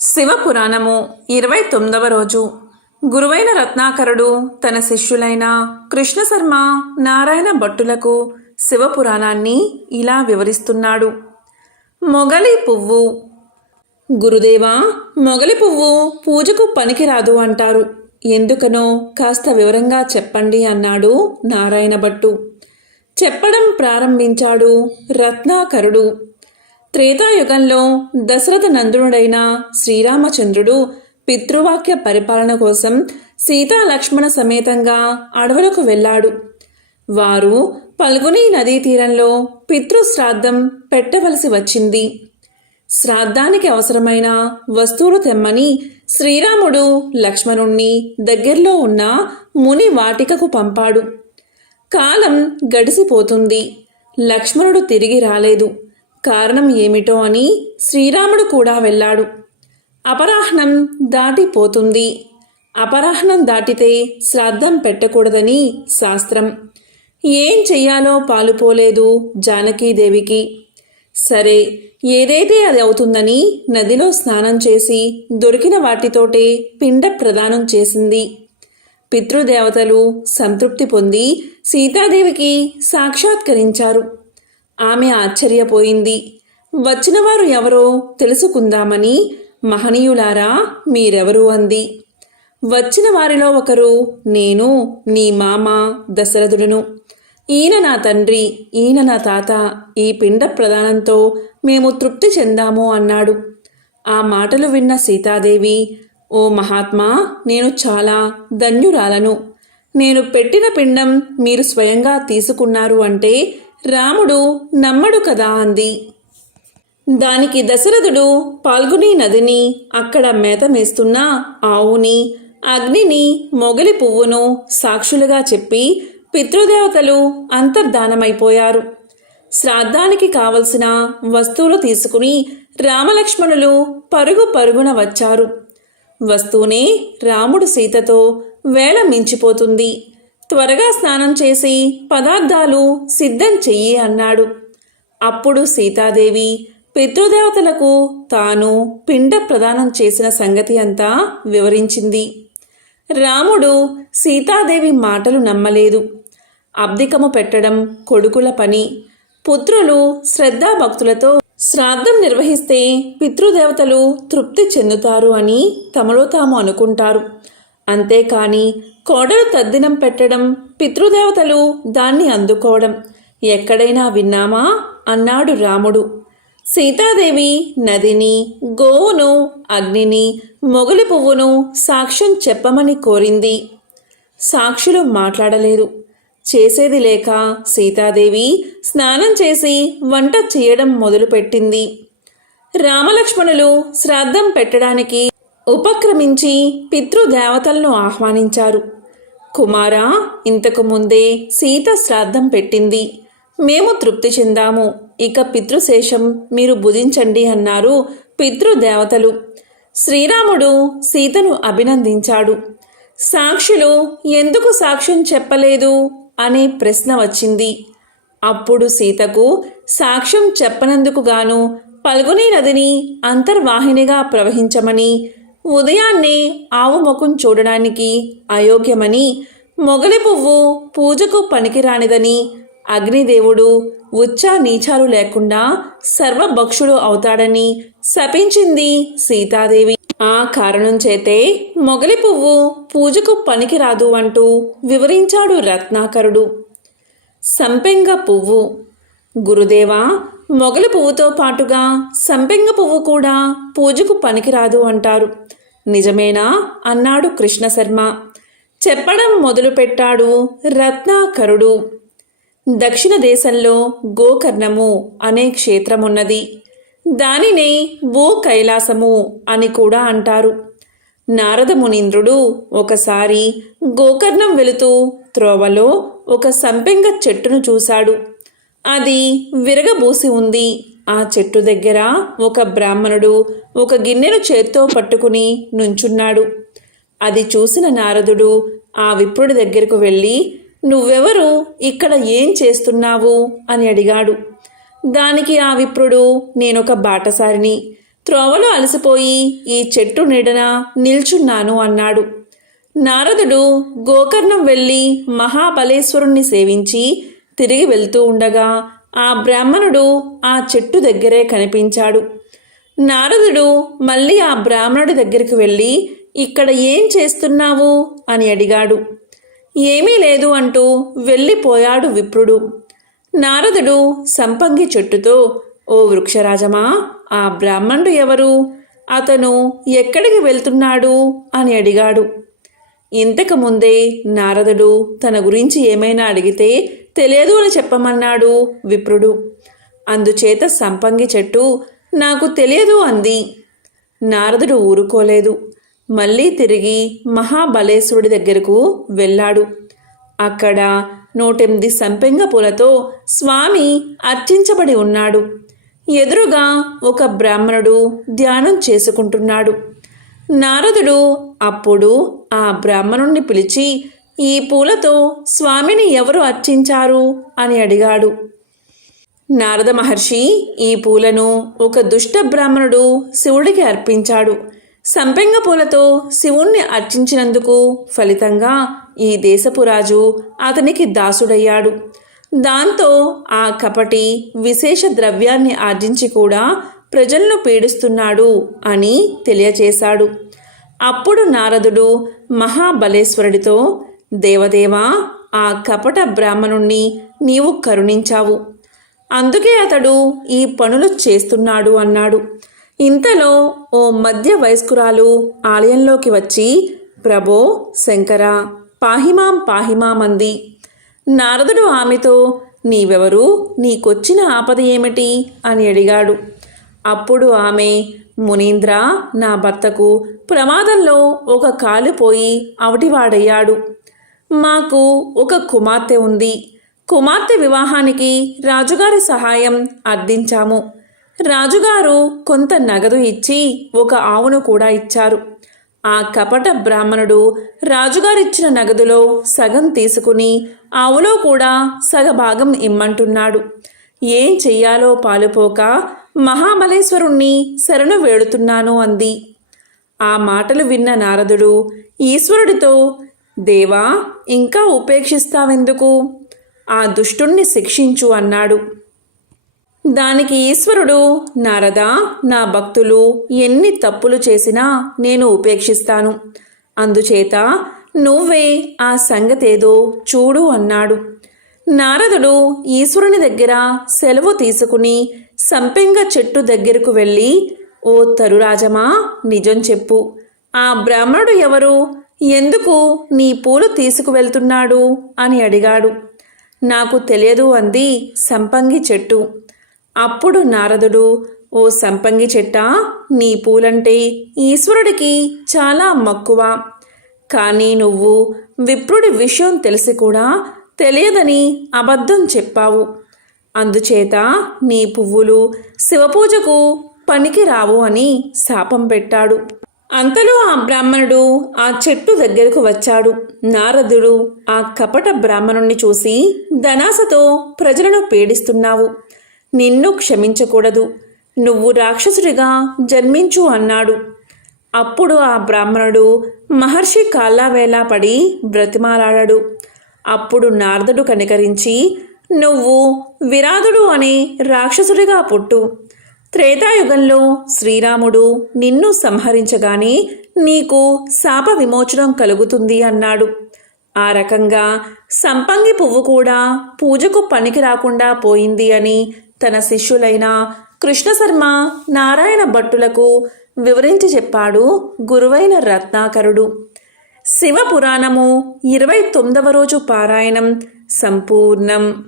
శివపురాణము ఇరవై తొమ్మిదవ రోజు. గురువైన రత్నాకరుడు తన శిష్యులైన కృష్ణశర్మ నారాయణ భట్టులకు శివపురాణాన్ని ఇలా వివరిస్తున్నాడు. మొగలి పువ్వు. గురుదేవా మొగలి పువ్వు పూజకు పనికిరాదు అంటారు. ఎందుకనో కాస్త వివరంగా చెప్పండి అన్నాడు నారాయణ భట్టు. చెప్పడం ప్రారంభించాడు రత్నాకరుడు. త్రేతాయుగంలో దశరథ నందునుడైన శ్రీరామచంద్రుడు పితృవాక్య పరిపాలన కోసం సీతా లక్ష్మణ సమేతంగా అడవులకు వెళ్ళాడు. వారు పల్గుని నదీ తీరంలో పితృశ్రాద్ధం పెట్టవలసి వచ్చింది. శ్రాద్ధానికి అవసరమైన వస్తువులు తెమ్మని శ్రీరాముడు లక్ష్మణుణ్ణి దగ్గరలో ఉన్న ముని వాటికకు పంపాడు. కాలం గడిసిపోతుంది. లక్ష్మణుడు తిరిగి రాలేదు. కారణం ఏమిటో అని శ్రీరాముడు కూడా వెళ్ళాడు. అపరాహ్నం దాటిపోతుంది. అపరాహ్నం దాటితే శ్రాద్ధం పెట్టకూడదని శాస్త్రం. ఏం చెయ్యాలో పాలుపోలేదు జానకీదేవికి. సరే ఏదైతే అది అవుతుందని నదిలో స్నానం చేసి దొరికిన వాటితోటే పిండ ప్రదానం చేసింది. పితృదేవతలు సంతృప్తి పొంది సీతాదేవికి సాక్షాత్కరించారు. ఆమె ఆశ్చర్యపోయింది. వచ్చినవారు ఎవరో తెలుసుకుందామని మహనీయులారా మీరెవరు అంది. వచ్చిన వారిలో ఒకరు నేను నీ మామ దశరథుడును. ఈయన నా తండ్రి ఈయన నా తాత ఈ పిండ ప్రదానంతో మేము తృప్తి చెందాము అన్నాడు. ఆ మాటలు విన్న సీతాదేవి ఓ మహాత్మా నేను చాలా ధన్యురాలను. నేను పెట్టిన పిండం మీరు స్వయంగా తీసుకున్నారు అంటే రాముడు నమ్మడు కదా అంది. దానికి దశరథుడు పాల్గుని నదిని అక్కడ మేత మేస్తున్న ఆవుని అగ్నిని మొగలి పువ్వును సాక్షులుగా చెప్పి పితృదేవతలు అంతర్ధానమైపోయారు. శ్రాద్ధానికి కావలసిన వస్తువులు తీసుకుని రామలక్ష్మణులు పరుగు పరుగున వచ్చారు. వస్తూనే రాముడు సీతతో వేళ మించిపోతుంది. త్వరగా స్నానం చేసి పదార్థాలు సిద్ధం చెయ్యి అన్నాడు. అప్పుడు సీతాదేవి పితృదేవతలకు తాను పిండ ప్రదానం చేసిన సంగతి అంతా వివరించింది. రాముడు సీతాదేవి మాటలు నమ్మలేదు. అబ్దికము పెట్టడం కొడుకుల పని. పుత్రులు శ్రద్ధాభక్తులతో శ్రాద్ధం నిర్వహిస్తే పితృదేవతలు తృప్తి చెందుతారు అని తమలో తాము అనుకుంటారు. అంతేకాని కోడలు తద్దినం పెట్టడం పితృదేవతలు దాన్ని అందుకోవడం. ఎక్కడైనా విన్నామా? అన్నాడు రాముడు. సీతాదేవి నదిని గోవును అగ్నిని మొగలి పువ్వును సాక్ష్యం చెప్పమని కోరింది. సాక్షులు మాట్లాడలేదు చేసేది లేక సీతాదేవి స్నానం చేసి వంట చేయడం మొదలుపెట్టింది. రామలక్ష్మణులు శ్రాద్ధం పెట్టడానికి ఉపక్రమించి పితృదేవతలను ఆహ్వానించారు. కుమారా ఇంతకు ముందే సీత శ్రాద్ధం పెట్టింది. మేము తృప్తి చెందాము. ఇక పితృశేషం మీరు భుజించండి అన్నారు పితృదేవతలు. శ్రీరాముడు సీతను అభినందించాడు. సాక్షులు ఎందుకు సాక్ష్యం చెప్పలేదు అనే ప్రశ్న వచ్చింది. అప్పుడు సీతకు సాక్ష్యం చెప్పనందుకు గాను పల్గుని నదిని అంతర్వాహినిగా ప్రవహించమని ఉదయాన్నే ఆవు ముఖం చూడడానికి అయోగ్యమని మొగలి పువ్వు పూజకు పనికిరానిదని అగ్నిదేవుడు ఉచ్చా నీచాలు లేకుండా సర్వభక్షుడు అవుతాడని శపించింది సీతాదేవి. ఆ కారణం చేతే మొగలి పువ్వు పూజకు పనికిరాదు అంటూ వివరించాడు రత్నాకరుడు. సంపెంగ పువ్వు. గురుదేవా మొగలి పువ్వుతో పాటుగా సంపెంగ పువ్వు కూడా పూజకు పనికిరాదు అంటారు. నిజమేనా? అన్నాడు కృష్ణశర్మ. చెప్పడం మొదలుపెట్టాడు రత్నాకరుడు. దక్షిణ దేశంలో గోకర్ణము అనే క్షేత్రమున్నది. దానినే భూ కైలాసము అని కూడా అంటారు. నారద మునీంద్రుడు ఒకసారి గోకర్ణం వెళుతూ త్రోవలో ఒక సంపెంగ చెట్టును చూశాడు. అది విరగబూసి ఉంది. ఆ చెట్టు దగ్గర ఒక బ్రాహ్మణుడు ఒక గిన్నెను చేత్తో పట్టుకుని నుంచున్నాడు. అది చూసిన నారదుడు ఆ విప్రుడి దగ్గరకు వెళ్ళి నువ్వెవరు? ఇక్కడ ఏం చేస్తున్నావు? అని అడిగాడు. దానికి ఆ విప్రుడు నేనొక బాటసారిని. త్రోవలో అలసిపోయి ఈ చెట్టు నీడన నిల్చున్నాను అన్నాడు. నారదుడు గోకర్ణం వెళ్ళి మహాబలేశ్వరుణ్ణి సేవించి తిరిగి వెళ్తూ ఉండగా ఆ బ్రాహ్మణుడు ఆ చెట్టు దగ్గరే కనిపించాడు. నారదుడు మళ్ళీ ఆ బ్రాహ్మణుడి దగ్గరికి వెళ్ళి ఇక్కడ ఏం చేస్తున్నావు? అని అడిగాడు. ఏమీ లేదు అంటూ వెళ్ళిపోయాడు విప్రుడు. నారదుడు సంపంగి చెట్టుతో ఓ వృక్షరాజమా ఆ బ్రాహ్మణుడు ఎవరు? అతను ఎక్కడికి వెళ్తున్నాడు? అని అడిగాడు. ఇంతకు ముందే నారదుడు తన గురించి ఏమైనా అడిగితే తెలియదు అని చెప్పమన్నాడు విప్రుడు. అందుచేత సంపంగి చెట్టు నాకు తెలియదు అంది. నారదుడు ఊరుకోలేదు. మళ్ళీ తిరిగి మహాబలేశ్వరుడి దగ్గరకు వెళ్ళాడు. అక్కడ నూటెనిమిది సంపెంగ పూలతో స్వామి అర్చించబడి ఉన్నాడు. ఎదురుగా ఒక బ్రాహ్మణుడు ధ్యానం చేసుకుంటున్నాడు. నారదుడు అప్పుడు ఆ బ్రాహ్మణుణ్ణి పిలిచి ఈ పూలతో స్వామిని ఎవరు అర్చించారు అని అడిగాడు. నారద మహర్షి ఈ పూలను ఒక దుష్ట బ్రాహ్మణుడు శివుడికి అర్పించాడు. సంపెంగ పూలతో శివుణ్ణి అర్చించినందుకు ఫలితంగా ఈ దేశపు రాజు అతనికి దాసుడయ్యాడు. దాంతో ఆ కపటి విశేష ద్రవ్యాన్ని ఆర్జించి కూడా ప్రజలను పీడిస్తున్నాడు అని తెలియచేశాడు. అప్పుడు నారదుడు మహాబలేశ్వరుడితో దేవదేవా ఆ కపట బ్రాహ్మణుణ్ణి నీవు కరుణించావు. అందుకే అతడు ఈ పనులు చేస్తున్నాడు అన్నాడు. ఇంతలో ఓ మధ్య వయస్కురాలు ఆలయంలోకి వచ్చి ప్రభో శంకర పాహిమాం పాహిమాం అంది నారదుడు ఆమెతో నీవెవరు? నీకొచ్చిన ఆపద ఏమిటి? అని అడిగాడు. అప్పుడు ఆమె మునీంద్ర నా భర్తకు ప్రమాదంలో ఒక కాలు పోయి అవటివాడయ్యాడు. మాకు ఒక కుమార్తె ఉంది. కుమార్తె వివాహానికి రాజుగారి సహాయం అర్థించాము. రాజుగారు కొంత నగదు ఇచ్చి ఒక ఆవును కూడా ఇచ్చారు. ఆ కపట బ్రాహ్మణుడు రాజుగారిచ్చిన నగదులో సగం తీసుకుని ఆవులో కూడా సగభాగం ఇమ్మంటున్నాడు. ఏం చెయ్యాలో పాలుపోక మహాబలేశ్వరుణ్ణి శరణు వేడుతున్నాను అంది. ఆ మాటలు విన్న నారదుడు ఈశ్వరుడితో దేవా ఇంకా ఉపేక్షిస్తావెందుకు? ఆ దుష్టుణ్ణి శిక్షించు అన్నాడు. దానికి ఈశ్వరుడు నారదా నా భక్తులు ఎన్ని తప్పులు చేసినా నేను ఉపేక్షిస్తాను. అందుచేత నువ్వే ఆ సంగతేదో చూడు అన్నాడు. నారదుడు ఈశ్వరుని దగ్గర సెలవు తీసుకుని సంపెంగ చెట్టు దగ్గరకు వెళ్ళి ఓ తరురాజమా నిజం చెప్పు. ఆ బ్రాహ్మణుడు ఎవరు? ఎందుకు నీ పూలు తీసుకువెళ్తున్నాడు? అని అడిగాడు. నాకు తెలియదు అంది సంపంగి చెట్టు. అప్పుడు నారదుడు ఓ సంపంగి చెట్టా నీ పూలంటే ఈశ్వరుడికి చాలా మక్కువ. కానీ నువ్వు విప్రుడి విషయం తెలిసి కూడా తెలియదని అబద్ధం చెప్పావు. అందుచేత నీ పువ్వులు శివపూజకు పనికి రావు అని శాపం పెట్టాడు. అంతలో ఆ బ్రాహ్మణుడు ఆ చెట్టు దగ్గరకు వచ్చాడు. నారదుడు ఆ కపట బ్రాహ్మణుణ్ణి చూసి ధనాసతో ప్రజలను పీడిస్తున్నావు. నిన్ను క్షమించకూడదు. నువ్వు రాక్షసుడిగా జన్మించు అన్నాడు. అప్పుడు ఆ బ్రాహ్మణుడు మహర్షి కాళ్ళవేలా పడి బ్రతిమాలాడాడు. అప్పుడు నారదుడు కనికరించి నువ్వు విరాధుడు అనే రాక్షసుడిగా పుట్టు. త్రేతాయుగంలో శ్రీరాముడు నిన్ను సంహరించగానే నీకు శాప విమోచనం కలుగుతుంది అన్నాడు. ఆ రకంగా సంపంగి పువ్వు కూడా పూజకు పనికి రాకుండా పోయింది అని తన శిష్యులైన కృష్ణశర్మ నారాయణ భట్టులకు వివరించి చెప్పాడు గురువైన రత్నాకరుడు. శివ పురాణము ఇరవై తొమ్మిదవ రోజు పారాయణం సంపూర్ణం.